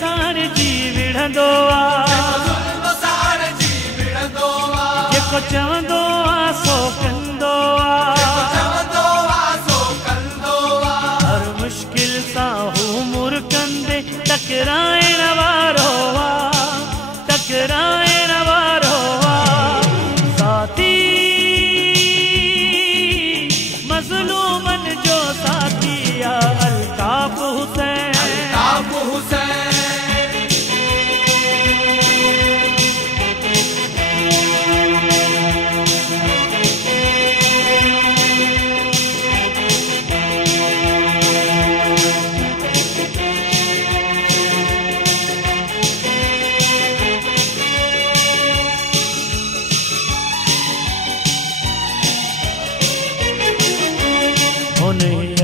साण जी विढ़ंदो जेको चवंदो सो कंदो हर मुश्किल सां हू मुर कंदे टकराइण वारो टकराइण वारो साथी मज़लूमन जो साथी अल्ताफ हुसैन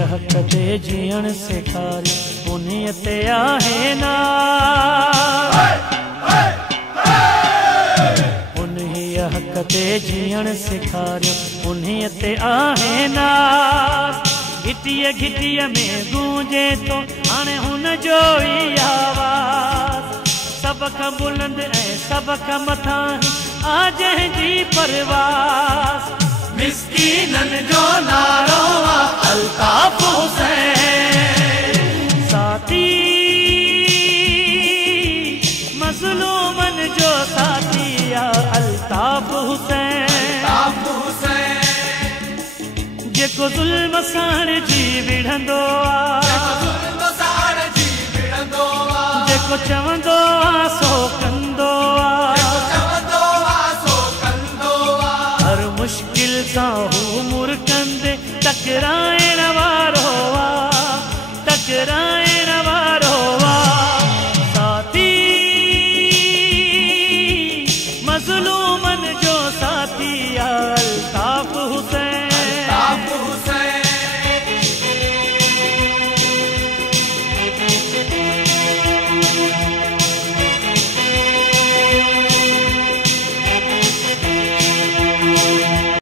हक़ ते जीअण सेखारी उन्हीअ ते आहे नाज़ उन्हीअ हक़ ते जीअण सेखारियो उन्हीअ ते आहे नाज़ घिटीअ घिटीअ में गूंजे तो हाणे हुन जो ई आवाज़ सब खां बुलंद ऐं सब खां मथां आ जंहिंजी परवाज़ मिस्कीनन जो नारो अल्ताफ हुसैन साथी मज़लूमन जो साथी अल्ताफ हुसैन जेको ज़ुल्म साण जी विढ़ंदो जेको चवंदो सो कंदो